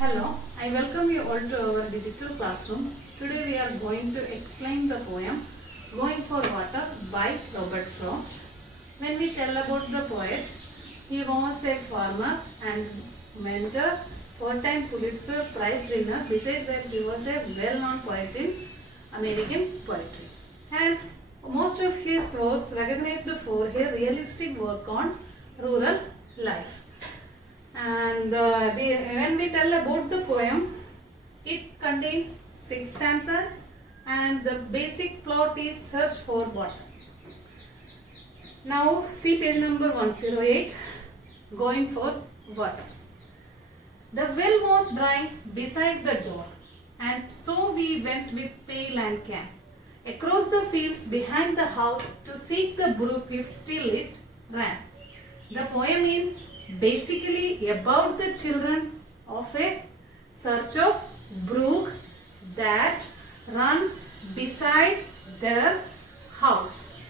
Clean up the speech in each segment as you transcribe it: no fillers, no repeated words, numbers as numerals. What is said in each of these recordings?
Hello, I welcome you all to our digital classroom. Today we are going to explain the poem Going for Water by Robert Frost. When we tell about the poet, he was a farmer and mentor, four-time Pulitzer Prize winner. Besides that, he was a well-known poet in American poetry. And most of his works recognized for a realistic work on rural life. And when we tell about the poem, it contains 6 stanzas and the basic plot is search for water. Now see page number 108, Going for Water. The well was dry beside the door, and so we went with pail and can across the fields behind the house to seek the brook if still it ran. The poem is basically about the children of a search of brook that runs beside their house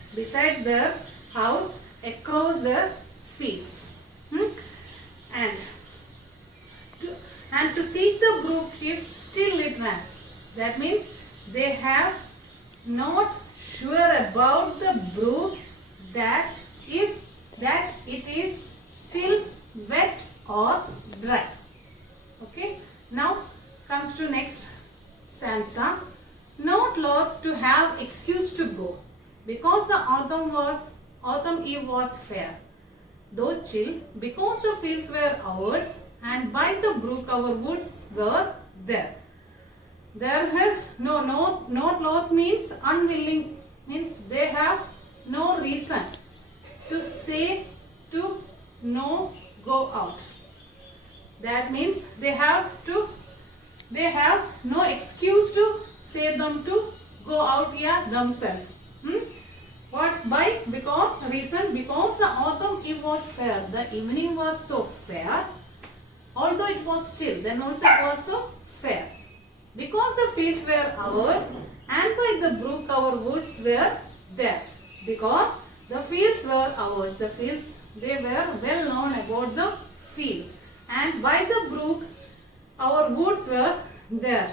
across the fields. And to seek the brook if still it ran. That means they have not sure about the brook that it is still wet or dry. Okay. Now comes to next stanza. Not loth to have excuse to go, because the autumn eve was fair, though chill, because the fields were ours, and by the brook our woods were there. Not loth means unwilling, means they have no reason to say to no go out. That means they have no excuse to say them to go out here themselves. What? By? Because the autumn eve was fair. The evening was so fair. Although it was chill, then also it was so fair. Because the fields were ours, and by the brook our woods were there. Because the fields were ours. The fields, they were well known about the field. And by the brook our woods were there.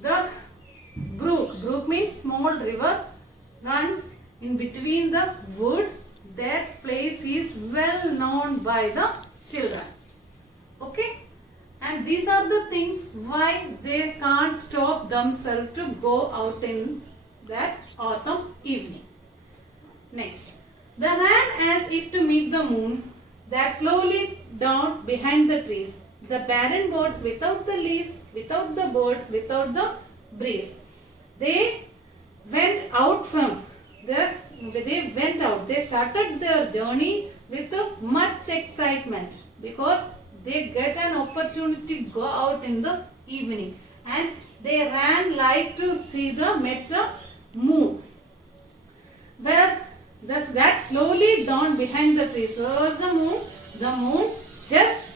The brook means small river, runs in between the wood. That place is well known by the children. Okay? And these are the things why they can't stop themselves to go out in that autumn evening. Next. They ran as if to meet the moon that slowly dawned behind the trees. The barren birds without the leaves, without the birds, without the breeze. They went out. They started their journey with much excitement because they get an opportunity to go out in the evening, and they ran like to met the moon. Where that slowly dawned behind the trees. Where was the moon? The moon just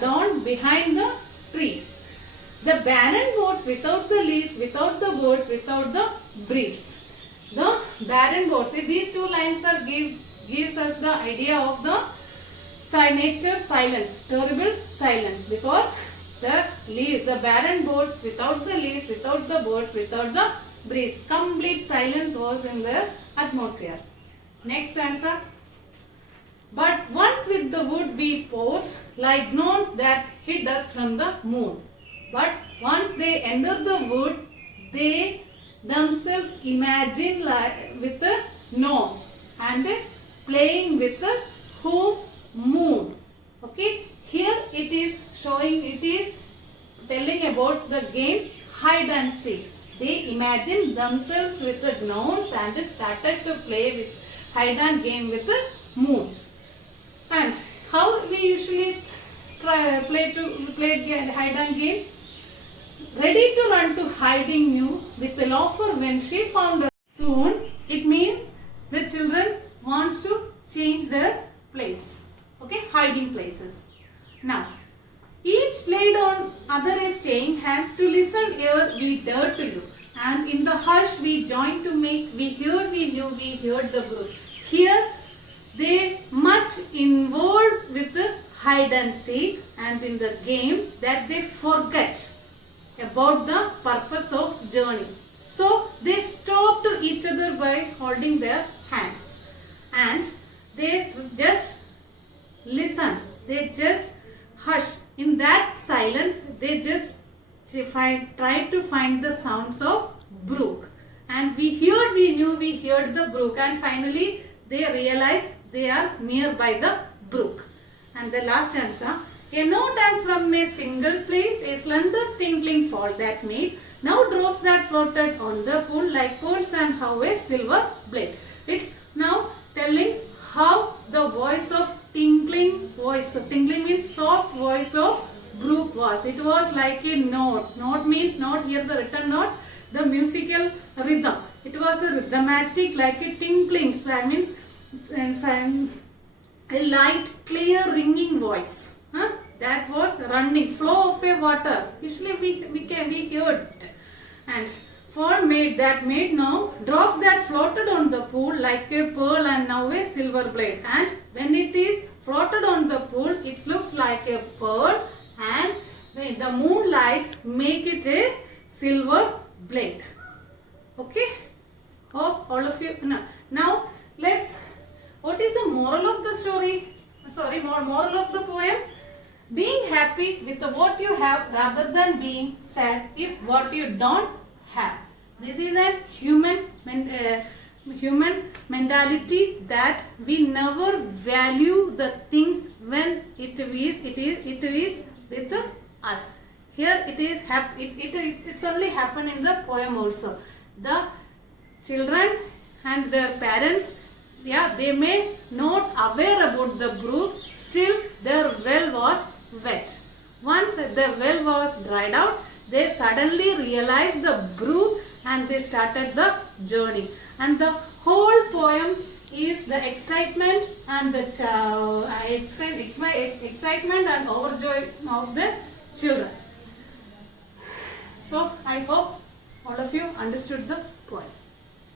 dawned behind the trees. The barren birds without the leaves, without the birds, without the breeze. The barren birds. See, these two lines gives us the idea of the nature's silence, terrible silence, because the barren birds without the leaves, without the birds, without the breeze. Complete silence was in the atmosphere. Next answer. But once with the wood we posed, like gnomes that hid us from the moon. But once they enter the wood, they themselves imagine with the gnomes and playing with the moon. Okay. Here it is telling about the game hide and seek. They imagined themselves with the gnomes and started to play with hide and game with the moon. And how we usually play hide and game? Ready to run to hiding knew with a laughter when she found her. Soon it means the children wants to change their place. Okay, hiding places. Now, each laid on other a staying hand to listen ere we dare to look. And in the hush we joined to make, we heard, we knew, we heard the brook. Here they much involved with the hide and seek, and in the game that they forget about the purpose of journey. So they stop to each other by holding their hands, and they just listen. They just hush. In that silence, they just try to find the sounds of brook. And we knew we heard the brook, and finally they realized they are nearby the brook. And the last answer, a note as from a single place, a slender tinkling fall that made now drops that floated on the pool like pearls and how a silver blade. It's now telling how the voice of tinkling means soft voice of brook was. It was like a note. Note means not here the written note, the musical rhythm. It was a rhythmatic like a tinkling. So that means a light, clear, ringing voice. That was running, flow of a water. Usually we heard it. And fall made now drops that floated on the pool like a pearl and now a silver blade. And when it is floated on the pool, it looks like a pearl, and when the moonlights make it a silver blade. Okay? Hope all of you. Now let's. What is the moral of the story? Moral of the poem. Being happy with what you have rather than being sad if what you don't have. This is a human mentality that we never value the things when it is with us. Here it's only happened in the poem also. The children and their parents, they may not aware about the brook, still their well was wet. Once the well was dried out, they suddenly realized the brook and they started the journey. And the whole poem is the excitement and the excitement and overjoy of the children. So I hope all of you understood the poem.